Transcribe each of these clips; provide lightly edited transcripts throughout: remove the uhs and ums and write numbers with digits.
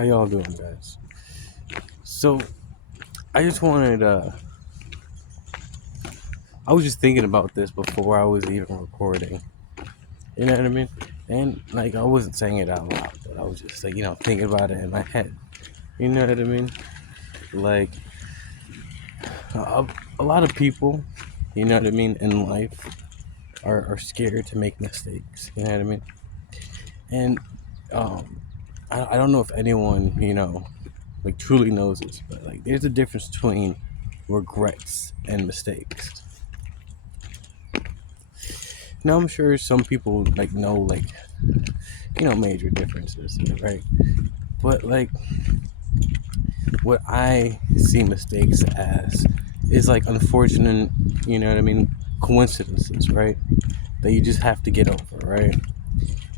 How y'all doing, guys? So, I just wanted I was just thinking about this before I was even recording. You know what I mean? And, like, I wasn't saying it out loud, but I was just, like, thinking about it in my head. You know what I mean? Like, a, a lot of people, you know what I mean, in life are scared to make mistakes. You know what I mean? And, um, I don't know if anyone, like, truly knows this, but, like, there's a difference between regrets and mistakes. Now I'm sure some people like know like major differences, right? But like what I see mistakes as is like unfortunate, coincidences, right? That you just have to get over, right?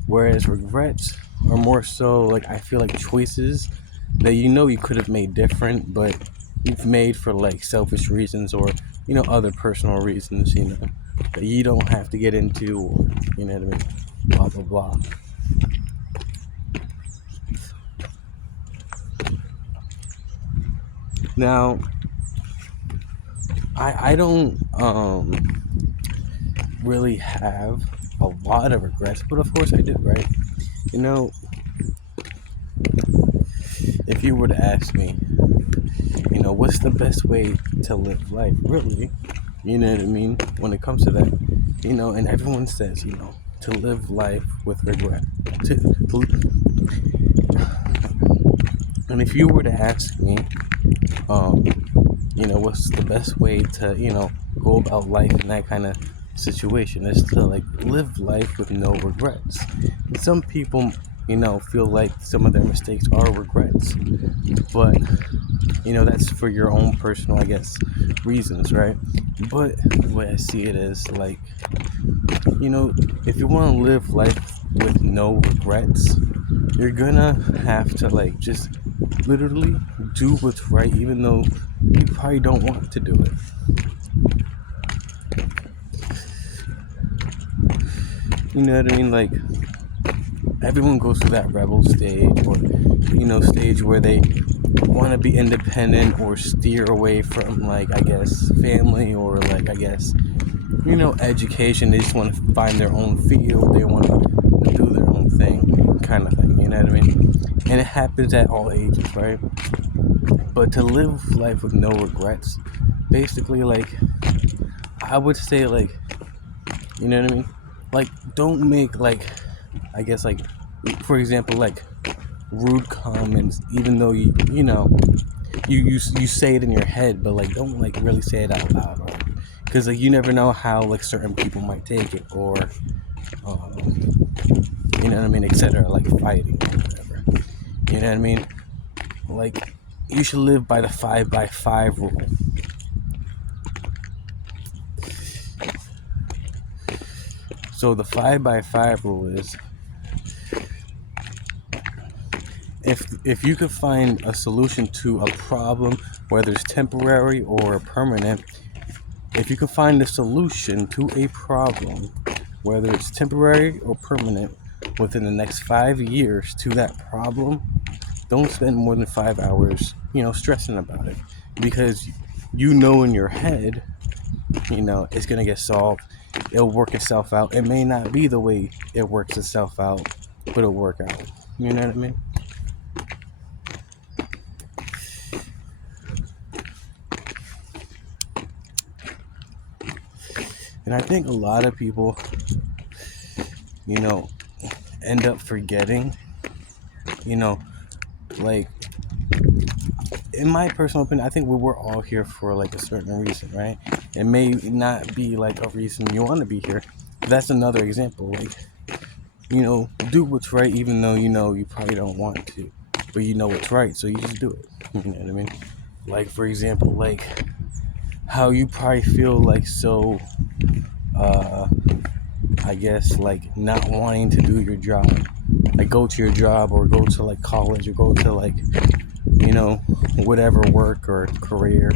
Whereas regrets are more so like I feel like choices that you could have made different, but you've made for like selfish reasons or other personal reasons, that you don't have to get into, or you know what I mean, blah blah blah. Now, I don't really have a lot of regrets, but of course I do, right? You know, if you were to ask me, what's the best way to live life, really, you know what I mean, when it comes to that, and everyone says, to live life with regret. And if you were to ask me, um, what's the best way to, go about life in that kind of situation is to like live life with no regrets. And some people, feel like some of their mistakes are regrets, but that's for your own personal, I guess, reasons, right? But the way I see it is like, if you want to live life with no regrets, you're gonna have to like just literally do what's right, even though you probably don't want to do it. You know what I mean? Like, everyone goes through that rebel stage, or stage where they want to be independent or steer away from, like, I guess, family, or like, I guess, education. They just want to find their own field. They want to do their own thing, kind of thing. You know what I mean? And it happens at all ages, right? But to live life with no regrets, basically, like, I would say, like, you know what I mean? Like, don't make, like, I guess, like, for example, like, rude comments, even though you say it in your head, but, like, don't, like, really say it out loud, right? Because, like, you never know how, like, certain people might take it, or, you know what I mean, etc., like, fighting, or whatever. You know what I mean? Like, you should live by the 5x5 rule. So the 5x5 rule is, if you could find a solution to a problem, whether it's temporary or permanent, if you can find a solution to a problem, whether it's temporary or permanent, within the next 5 years to that problem, don't spend more than 5 hours, stressing about it, because in your head, it's gonna get solved. It'll work itself out. It may not be the way it works itself out, but it'll work out. You know what I mean? And I think a lot of people, end up forgetting, like, in my personal opinion, I think we were all here for like a certain reason, right? It may not be like a reason you want to be here. That's another example. Like, do what's right, even though you probably don't want to, but what's right, so you just do it. You know what I mean? Like, for example, like how you probably feel like so, I guess, like, not wanting to do your job, like go to your job, or go to like college, or go to like, whatever work or career,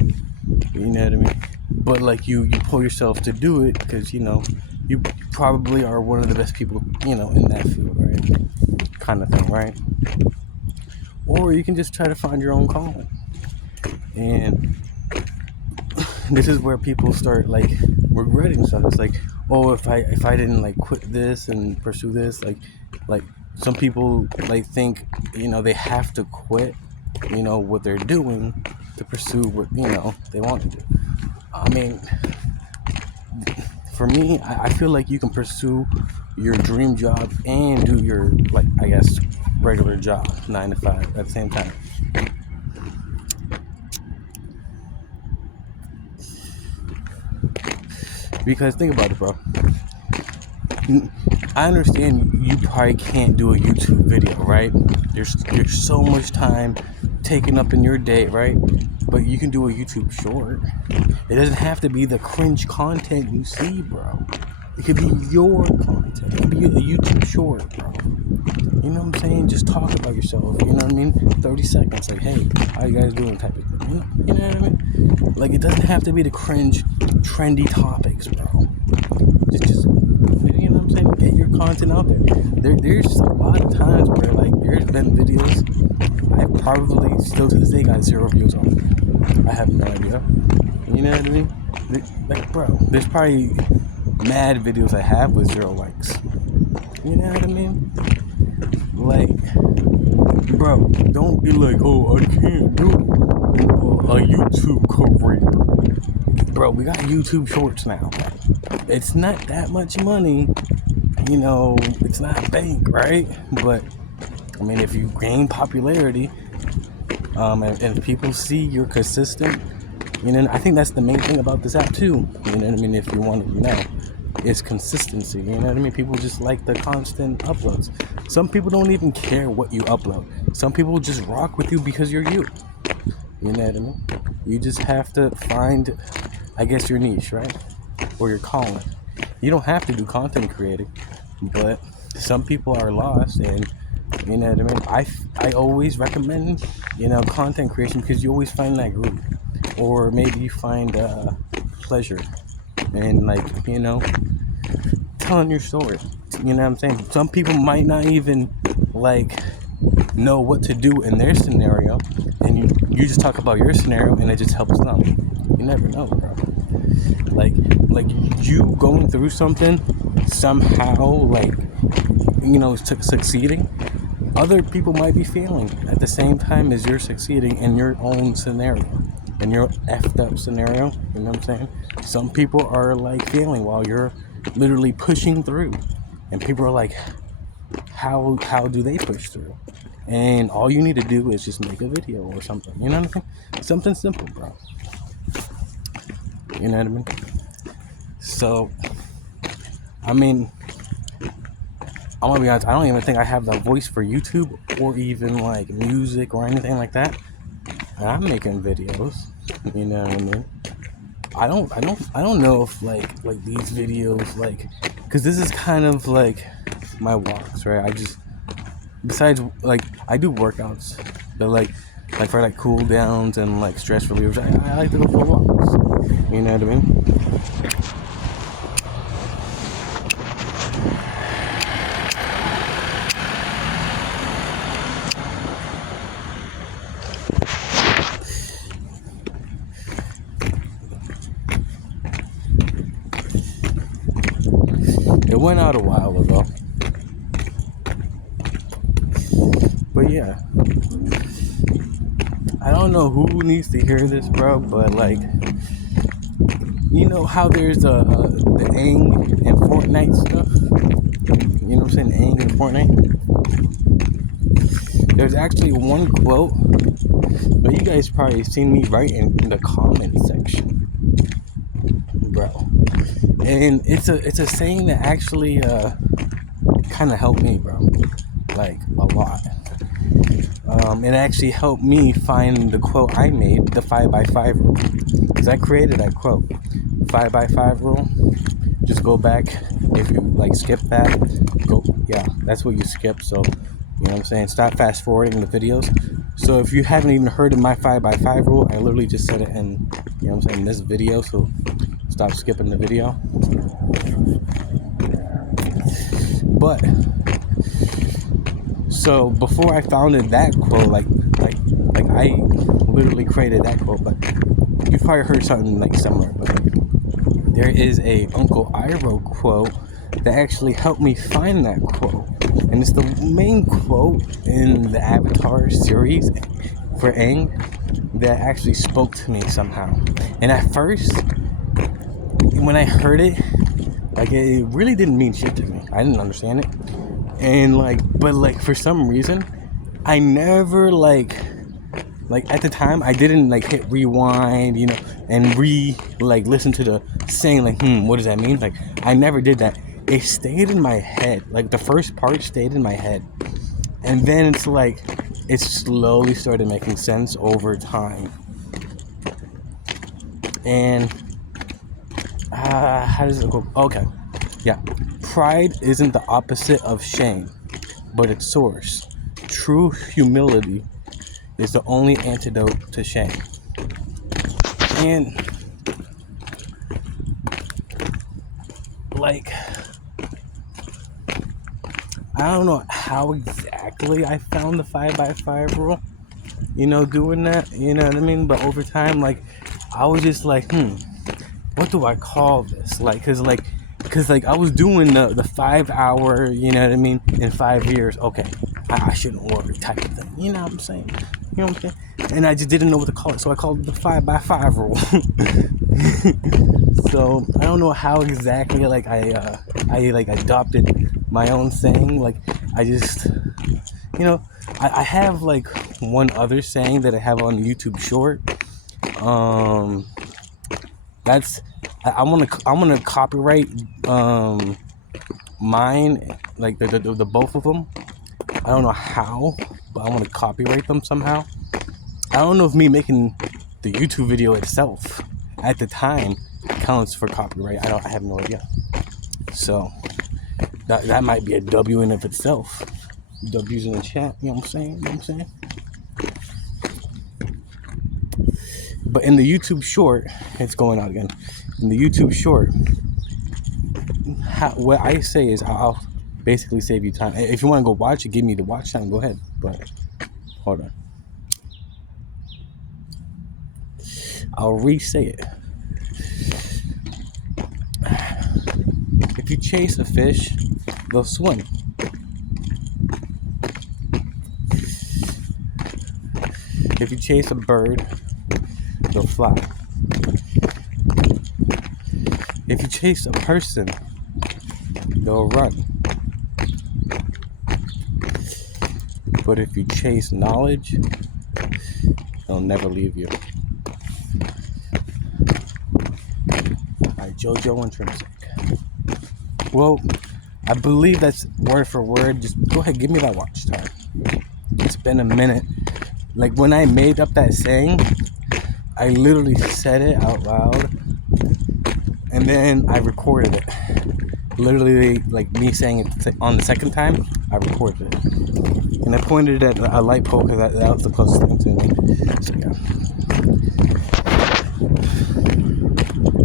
you know what I mean? But like you pull yourself to do it because you probably are one of the best people in that field, right? Kind of thing, right? or you can just try to find your own calling. And this is where people start like regretting stuff. It's like, oh, if I didn't like quit this and pursue this, like some people like think, they have to quit, what they're doing to pursue what, they want to do. I mean, for me, I feel like you can pursue your dream job and do your, like, I guess, regular job, 9 to 5 at the same time. Because think about it, bro. I understand you probably can't do a YouTube video, right? There's so much time taken up in your day, right? But you can do a YouTube short. It doesn't have to be the cringe content you see, bro. It could be your content. It could be a YouTube short, bro. You know what I'm saying? Just talk about yourself. You know what I mean? 30 seconds. Like, hey, how you guys doing? Type of thing. You know what I mean? Like, it doesn't have to be the cringe, trendy topics, bro. Just you know what I'm saying? Get your content out there. There's a lot of times where, like, there's been videos I probably still to this day got 0 views on. I have no idea. You know what I mean? Like, bro, there's probably mad videos I have with 0 likes. You know what I mean? Like, bro, don't be like, oh, I can't do a YouTube career. Bro, we got YouTube shorts now. It's not that much money, it's not bank, right? But I mean, if you gain popularity, and people see you're consistent, I think that's the main thing about this app too. You know what I mean? If you want to know, it's consistency. You know what I mean? People just like the constant uploads. Some people don't even care what you upload. Some people just rock with you because you're you. You know what I mean? You just have to find, I guess, your niche, right? Or your calling. You don't have to do content creating, but some people are lost, and you know what I mean? I always recommend, content creation, because you always find that group, or maybe you find pleasure in, like, telling your story. You know what I'm saying? Some people might not even like know what to do in their scenario, and you just talk about your scenario, and it just helps them. You never know, bro. Like you going through something somehow, like, succeeding, other people might be failing at the same time as you're succeeding in your own scenario, in your effed up scenario. You know what I'm saying? Some people are like failing while you're literally pushing through, and people are like, how do they push through? And all you need to do is just make a video or something. You know what I mean? Something simple, bro. You know what I mean? So, I mean, I'm gonna be honest, I don't even think I have the voice for YouTube or even like music or anything like that. And I'm making videos. You know what I mean? I don't know if like these videos, like, cause this is kind of like my walks, right? Besides, like, I do workouts, but like for like cool downs and like stress relievers, I like to go for walks. You know what I mean? It went out a while ago. But yeah, I don't know who needs to hear this, bro, but like, you know how there's the Aang and Fortnite stuff? You know what I'm saying? Aang and Fortnite? There's actually one quote, but you guys probably seen me write in the comment section, bro. And it's a saying that actually kind of helped me, bro, like a lot. It actually helped me find the quote I made, the 5x5 rule, because I created that quote, 5x5 rule. Just go back, if you like skip that, that's what you skip. So, you know what I'm saying, stop fast forwarding the videos. So if you haven't even heard of my 5x5 rule, I literally just said it in, you know what I'm saying, this video. So stop skipping the video. But So before I founded that quote, like I literally created that quote, but you've probably heard something like similar. But there is a Uncle Iroh quote that actually helped me find that quote, and it's the main quote in the Avatar series for Aang that actually spoke to me somehow. And at first, when I heard it, like, it really didn't mean shit to me. I didn't understand it, and but for some reason, I never like at the time I didn't hit rewind, and listen to the saying, what does that mean? Like, I never did that. It stayed in my head. Like, the first part stayed in my head, and then it slowly started making sense over time. And how does it go? Okay, yeah. Pride isn't the opposite of shame, but its source. True humility is the only antidote to shame. And I don't know how exactly I found the 5x5 rule, doing that, you know what I mean? But over time, I was just what do I call this? Cause I was doing the 5 hour, you know what I mean, in 5 years. Okay, I shouldn't worry type of thing. You know what I'm saying? You know what I'm saying? And I just didn't know what to call it, so I called it the 5x5 rule. So I don't know how exactly I adopted my own saying. I just, I have one other saying that I have on YouTube Short. That's I want to copyright mine, the both of them. I don't know how, but I want to copyright them somehow. I don't know if me making the YouTube video itself at the time counts for copyright. I have no idea. So that might be a W in of itself. W's in the chat, you know what I'm saying? But in the YouTube Short, it's going out again. In the YouTube Short, what I say is I'll basically save you time. If you want to go watch it, give me the watch time, go ahead. But hold on, I'll re-say it. If you chase a fish, they'll swim. If you chase a bird, they'll fly. If you chase a person, they'll run. But if you chase knowledge, they'll never leave you. Alright, JoJo Intrinsic. Well, I believe that's word for word. Just go ahead, give me that watch time. It's been a minute. When I made up that saying, I literally said it out loud, and then I recorded it. Literally, me saying it on the second time, I recorded it. And I pointed at a light pole because that was the closest thing to me. So, yeah.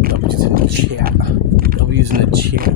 W's in the chat. W's in the chat.